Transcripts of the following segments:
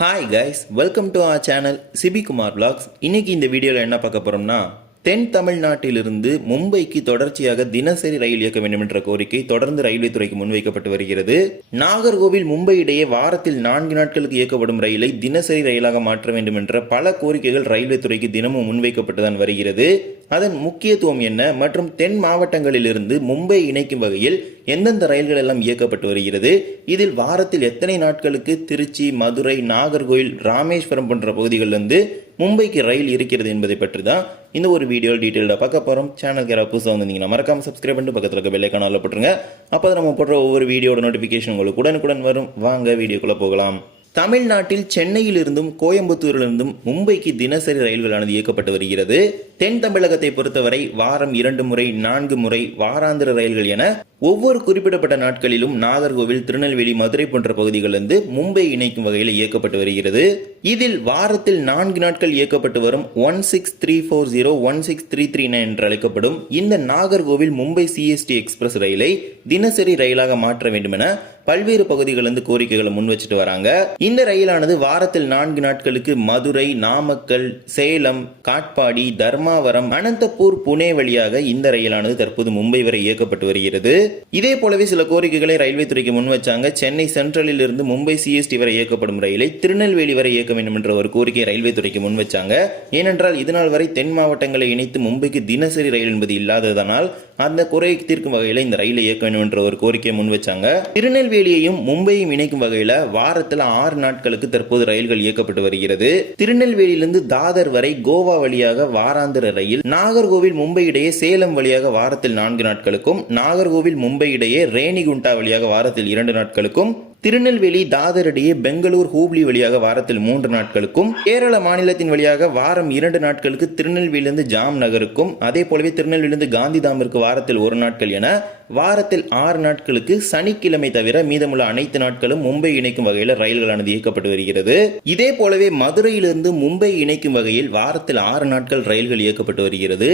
Hi guys, welcome to our channel Sibi Kumar vlogs. இன்னைக்கு இந்த வீடியோவில் என்ன பார்க்க போறோம்னா, தென் தமிழ்நாட்டிலிருந்து மும்பைக்கு தொடர்ச்சியாக தினசரி ரயில் இயக்க வேண்டும் என்ற கோரிக்கை தொடர்ந்து ரயில்வே துறைக்கு முன்வைக்கப்பட்டு வருகிறது. நாகர்கோவில் மும்பை இடையே வாரத்தில் 4 நாட்களுக்கு இயக்கப்படும் ரயிலை தினசரி ரயிலாக மாற்ற வேண்டும் என்ற பல கோரிக்கைகள் ரயில்வே துறைக்கு தினமும் முன்வைக்கப்பட்டுதான் வருகிறது. அதன் முக்கியத்துவம் என்ன மற்றும் தென் மாவட்டங்களிலிருந்து மும்பை இணைக்கும் வகையில் எந்தெந்த ரயில்கள் எல்லாம் இயக்கப்பட்டு வருகிறது, இதில் வாரத்தில் எத்தனை நாட்களுக்கு திருச்சி, மதுரை, நாகர்கோவில், ராமேஸ்வரம் போன்ற பகுதிகளிலிருந்து மும்பைக்கு ரயில் இருக்கிறது என்பதை பற்றி தான் இந்த ஒரு வீடியோ டீட்டெயிலாக பார்க்க போகிறோம். சேனலுக்கு யாராவது புதுசாக வந்தீங்கன்னா மறக்காம சப்ஸ்கிரைப் பண்ணிட்டு பக்கத்தில் இருக்க பெல் ஐகானை ஆல்ல போட்டுருங்க. அப்போ நம்ம போடுற ஒவ்வொரு வீடியோட நோட்டிஃபிகேஷன் உங்களுக்கு உடனுக்குடன் வரும். வாங்க வீடியோக்குள்ளே போகலாம். தமிழ்நாட்டில் சென்னையிலிருந்தும் கோயம்புத்தூரிலிருந்தும் மும்பைக்கு தினசரி ரயில்களானது இயக்கப்பட்டு வருகிறது. தென் தமிழகத்தை பொறுத்தவரை வாரம் 2 முறை, 4 முறை வாராந்திர ரயில்கள் என ஒவ்வொரு குறிப்பிடப்பட்ட நாட்களிலும் நாகர்கோவில், திருநெல்வேலி, மதுரை போன்ற பகுதிகளிலிருந்து மும்பை இணைக்கும் வகையில் இயக்கப்பட்டு வருகிறது. இதில் வாரத்தில் 4 நாட்கள் இயக்கப்பட்டு வரும் 16340, 16339 என்று அழைக்கப்படும் இந்த நாகர்கோவில் மும்பை சிஎஸ்டி எக்ஸ்பிரஸ் ரயிலை தினசரி ரயிலாக மாற்ற வேண்டும் என பல்வேறு பகுதிகளிலிருந்து கோரிக்கைகளை முன் வச்சுட்டு வராங்க. இந்த ரயிலானது வாரத்தில் 4 நாட்களுக்கு மதுரை, நாமக்கல், சேலம், காட்பாடி, தர்மாவரம், அனந்தபூர், புனே வழியாக இந்த ரயிலானது தற்போது மும்பை வரை இயக்கப்பட்டு வருகிறது. இதே போலவே சில கோரிக்கைகளை ரயில்வே துறைக்கு முன் வச்சாங்க. சென்னை சென்ட்ரலில் இருந்து மும்பை சிஎஸ்டி வரை இயக்கப்படும் ரயிலை திருநெல்வேலி வரை இயக்க வேண்டும் என்ற ஒரு கோரிக்கை ரயில்வே துறைக்கு முன் வச்சாங்க. ஏனென்றால் இதனால் வரை தென் மாவட்டங்களை இணைத்து மும்பைக்கு தினசரி ரயில் என்பது இல்லாததனால் அந்த குறையை தீர்க்கும் வகையில் இந்த ரயிலை இயக்க வேண்டும் என்ற ஒரு கோரிக்கையை முன் வச்சாங்க. திருநெல்வேலியையும் மும்பையும் இணைக்கும் வகையில் வாரத்தில் 6 நாட்களுக்கு தற்போது ரயில்கள் இயக்கப்பட்டு வருகிறது. திருநெல்வேலியிலிருந்து தாதர் வரை கோவா வழியாக வாராந்திர ரயில், நாகர்கோவில் மும்பை இடையே சேலம் வழியாக வாரத்தில் 4 நாட்களுக்கும், நாகர்கோவில் மும்பை இடையே ரேணிகுண்டா வழியாக வாரத்தில் 2 நாட்களுக்கும், திருநெல்வேலி தாதர் இடையே பெங்களூர் ஹூப்ளி வழியாக வாரத்தில் 3 நாட்களுக்கும், கேரள மாநிலத்தின் வழியாக வாரம் 2 நாட்களுக்கு திருநெல்வேலியிலிருந்து ஜாம் நகருக்கும், அதே போலவே திருநெல்வேலியிலிருந்து காந்திதாமிற்கு வாரத்தில் 1 நாட்கள் என வாரத்தில் 6 நாட்களுக்கு சனிக்கிழமை தவிர மீதமுள்ள அனைத்து நாட்களும் மும்பை இணைக்கும் வகையில் ரயில்களானது இயக்கப்பட்டு வருகிறது. இதே போலவே மதுரையிலிருந்து மும்பை இணைக்கும் வகையில் வாரத்தில் 6 நாட்கள் ரயில்கள் இயக்கப்பட்டு வருகிறது.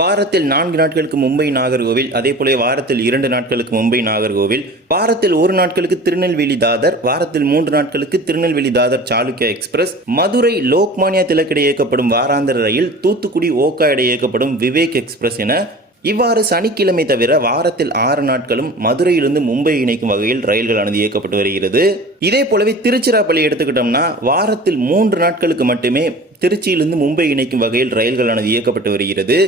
வாரத்தில் 4 நாட்களுக்கு மும்பை நாகர்கோவில், அதே போல வாரத்தில் 2 நாட்களுக்கு மும்பை நாகர்கோவில், வாரத்தில் 1 நாட்களுக்கு திருநெல்வேலி தாதர், வாரத்தில் 3 நாட்களுக்கு திருநெல்வேலி தாதர் சாளுக்கியா எக்ஸ்பிரஸ், மதுரை லோக்மானியா திலக் இடையே இயக்கப்படும் வாராந்திர ரயில், தூத்துக்குடி ஓகா இடையே இயக்கப்படும் விவேக் எக்ஸ்பிரஸ் என இவ்வாறு சனிக்கிழமை தவிர வாரத்தில் 6 நாட்களும் மதுரையிலிருந்து மும்பை இணைக்கும் வகையில் ரயில்களானது இயக்கப்பட்டு வருகிறது. இதே போலவே திருச்சிராப்பள்ளி எடுத்துக்கிட்டோம்னா வாரத்தில் 3 நாட்களுக்கு மட்டுமே திருச்சியிலிருந்து மும்பை இணைக்கும் வகையில் ரயில்களானது இயக்கப்பட்டு வருகிறது.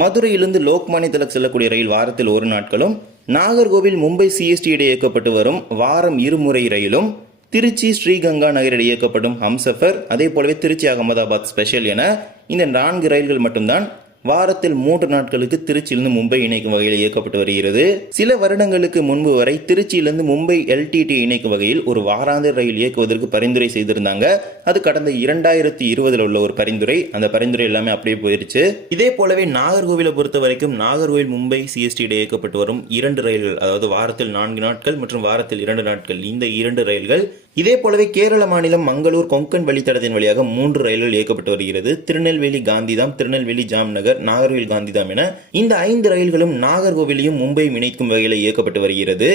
மதுரையிலிருந்து லோக்மானிய திலக் செல்லக்கூடிய ரயில் வாரத்தில் 1 நாட்களும், நாகர்கோவில் மும்பை சிஎஸ்டி இடையே இயக்கப்பட்டு வரும் வாரம் 2 முறை ரயிலும், திருச்சி ஸ்ரீகங்கா நகர் இடையே இயக்கப்படும் ஹம்சஃபர், அதே போலவே திருச்சி அகமதாபாத் ஸ்பெஷல் என இந்த 4 ரயில்கள் மட்டும்தான் வாரத்தில் 3 நாட்களுக்கு திருச்சியிலிருந்து மும்பை இணைக்கும் வகையில் இயக்கப்பட்டு வருகிறது. சில வருடங்களுக்கு முன்பு வரை திருச்சியிலிருந்து மும்பை எல்டிடி இணைக்கும் வகையில் ஒரு வாராந்திர ரயில் இயக்குவதற்கு பரிந்துரை செய்திருந்தாங்க. அது கடந்த 2020 உள்ள ஒரு பரிந்துரை. அந்த பரிந்துரை எல்லாமே அப்படியே போயிருச்சு. இதே போலவே நாகர்கோவிலை பொறுத்த வரைக்கும் நாகர்கோவில் மும்பை சிஎஸ்டி இடையே இயக்கப்பட்டு வரும் 2 ரயில்கள், அதாவது வாரத்தில் 4 நாட்கள் மற்றும் வாரத்தில் 2 நாட்கள், இந்த 2 ரயில்கள். இதே போலவே கேரள மாநிலம் மங்களூர் கொங்கன் வழித்தடத்தின் வழியாக 3 ரயில்கள் இயக்கப்பட்டு வருகிறது. திருநெல்வேலி காந்திதாம், திருநெல்வேலி ஜாம்நகர், நாகர்கோவில் காந்திதாம் என இந்த 5 ரயில்களும் நாகர்கோவிலையும் மும்பையும் இணைக்கும் வகையில் இயக்கப்பட்டு வருகிறது.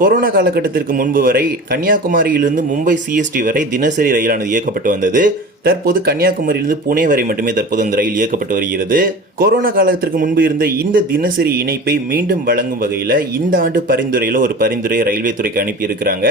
கொரோனா காலகட்டத்திற்கு முன்பு வரை கன்னியாகுமரியிலிருந்து மும்பை சிஎஸ்டி வரை தினசரி ரயிலானது இயக்கப்பட்டு வந்தது. தற்போது கன்னியாகுமரியிலிருந்து புனே வரை மட்டுமே தற்போது அந்த ரயில் இயக்கப்பட்டு வருகிறது. கொரோனா காலத்திற்கு முன்பு இருந்த இந்த தினசரி இணைப்பை மீண்டும் வழங்கும் வகையில் இந்த ஆண்டு பரிந்துரையில் ஒரு பரிந்துரையை ரயில்வே துறைக்கு அனுப்பி இருக்கிறாங்க.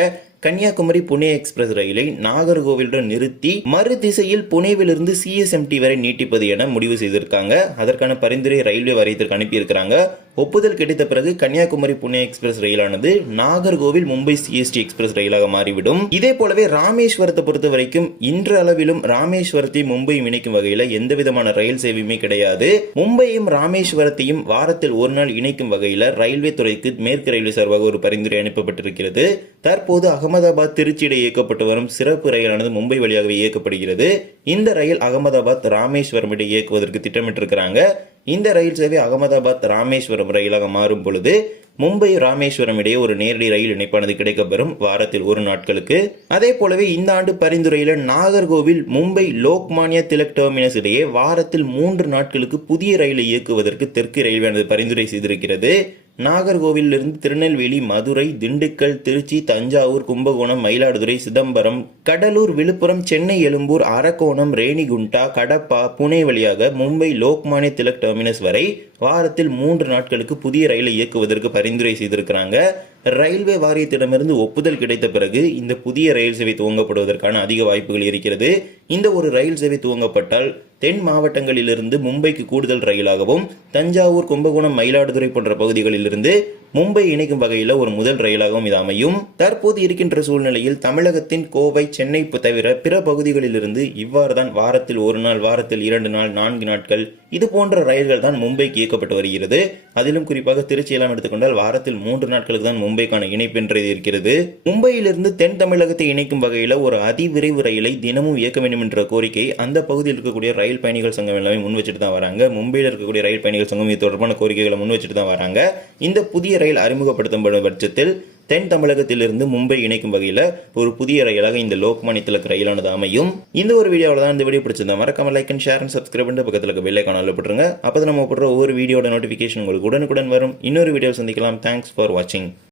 கன்னியாகுமரி புனே எக்ஸ்பிரஸ் ரயிலை நாகர்கோவிலுடன் நிறுத்தி மறு திசையில் புனேவிலிருந்து சிஎஸ்எம்டி வரை நீட்டிப்பது என முடிவு செய்திருக்காங்க. அதற்கான பரிந்துரை ரயில்வே வாரியத்திற்கு அனுப்பியிருக்கிறாங்க. ஒப்புதல் கிடைத்த பிறகு கன்னியாகுமரி புனே எக்ஸ்பிரஸ் ரயிலானது நாகர்கோவில் மும்பை சிஎஸ்டி எக்ஸ்பிரஸ் ரயிலாக மாறிவிடும். இதே போலவே ராமேஸ்வரத்தை பொறுத்த வரைக்கும் இன்று அளவிலும் ராமேஸ்வரத்தை மும்பையும் இணைக்கும் வகையில் எந்த விதமான ரயில் சேவையுமே கிடையாது. மும்பையும் ராமேஸ்வரத்தையும் வாரத்தில் 1 நாள் இணைக்கும் வகையில் ரயில்வே துறைக்கு மேற்கு ரயில்வே சார்பாக ஒரு பரிந்துரை அனுப்பப்பட்டிருக்கிறது. தற்போது அகமதாபாத் திருச்சி இடையே இயக்கப்பட்டு வரும் சிறப்பு ரயிலானது மும்பை வழியாகவே இயக்கப்படுகிறது. இந்த ரயில் அகமதாபாத் ராமேஸ்வரம் இடையே இயக்குவதற்கு திட்டமிட்டிருக்கிறாங்க. இந்த ரயில் சேவை அகமதாபாத் ராமேஸ்வரம் ரயிலாக மாறும் பொழுது மும்பை ராமேஸ்வரம் இடையே ஒரு நேரடி ரயில் இணைப்பானது கிடைக்கப்பெறும் வாரத்தில் 1 நாட்களுக்கு. அதே போலவே இந்த ஆண்டு பரிந்துரையில் நாகர்கோவில் மும்பை லோக்மானியா திலக் டெர்மினஸ் இடையே வாரத்தில் 3 நாட்களுக்கு புதிய ரயிலை இயக்குவதற்கு தெற்கு ரயில்வே பரிந்துரை செய்திருக்கிறது. நாகர்கோவிலிருந்து திருநெல்வேலி, மதுரை, திண்டுக்கல், திருச்சி, தஞ்சாவூர், கும்பகோணம், மயிலாடுதுறை, சிதம்பரம், கடலூர், விழுப்புரம், சென்னை, எழும்பூர், அரக்கோணம், ரேணிகுண்டா, கடப்பா, புனே வழியாக மும்பை லோக்மானிய திலக் டெர்மினஸ் வரை வாரத்தில் 3 நாட்களுக்கு புதிய ரயிலை இயக்குவதற்கு பரிந்துரை செய்திருக்கிறாங்க. ரயில்வே வாரியத்திடமிருந்து ஒப்புதல் கிடைத்த பிறகு இந்த புதிய ரயில் சேவை துவங்கப்படுவதற்கான அதிக வாய்ப்புகள் இருக்கிறது. இந்த ஒரு ரயில் சேவை துவங்கப்பட்டால் தென் மாவட்டங்களிலிருந்து மும்பைக்கு கூடுதல் ரயிலாகவும், தஞ்சாவூர், கும்பகோணம், மயிலாடுதுறை போன்ற பகுதிகளிலிருந்து மும்பை இணைக்கும் வகையில் ஒரு முதல் ரயிலாகவும் இது அமையும். தற்போது இருக்கின்ற சூழ்நிலையில் தமிழகத்தின் கோவை, சென்னை தவிர பிற பகுதிகளிலிருந்து இவ்வாறு தான் வாரத்தில் 1 நாள், வாரத்தில் 2 நாள், 4 நாட்கள் இது போன்ற ரயில்கள் தான் மும்பைக்கு இயக்கப்பட்டு வருகிறது. அதிலும் குறிப்பாக திருச்சியெல்லாம் எடுத்துக்கொண்டால் வாரத்தில் 3 நாட்களுக்கு தான் மும்பைக்கான இணைப்பு என்றது இருக்கிறது. மும்பையிலிருந்து தென் தமிழகத்தை இணைக்கும் வகையில் ஒரு அதிவிரைவு ரயிலை தினமும் இயக்க வேண்டும் என்ற கோரிக்கை அந்த பகுதியில் இருக்கக்கூடிய ரயில் பயணிகள் சங்கம் எல்லாமே முன் வச்சுட்டு தான் வராங்க. மும்பையில் இருக்கக்கூடிய ரயில் பயணிகள் சங்கம் இது தொடர்பான கோரிக்கைகளை முன் வச்சுட்டு தான் வராங்க. இந்த புதிய ரயில் அறிமுகப்படுத்தப்படும் பட்சத்தில் தென் தமிழகத்திலிருந்து மும்பை இணைக்கும் வகையில் ஒரு புதிய ரயிலாக இந்த லோக்மானிய திலக் ரயிலானது அமையும். இந்த ஒரு வீடியோவில் தான் இந்த வீடியோ பிடிச்சிருந்தா மறக்காம like and share and subscribe பண்ணிட்டு பக்கத்தில் இருக்க பெல் ஐகானை அழுத்தி போட்டுருங்க. அப்போ நம்ம போடுற ஒவ்வொரு வீடியோட நோட்டிஃபிகேஷன் உங்களுக்கு உடனுக்குடன் வரும். இன்னொரு வீடியோ சந்திக்கலாம். தேங்க்ஸ் ஃபார் வாட்சிங்.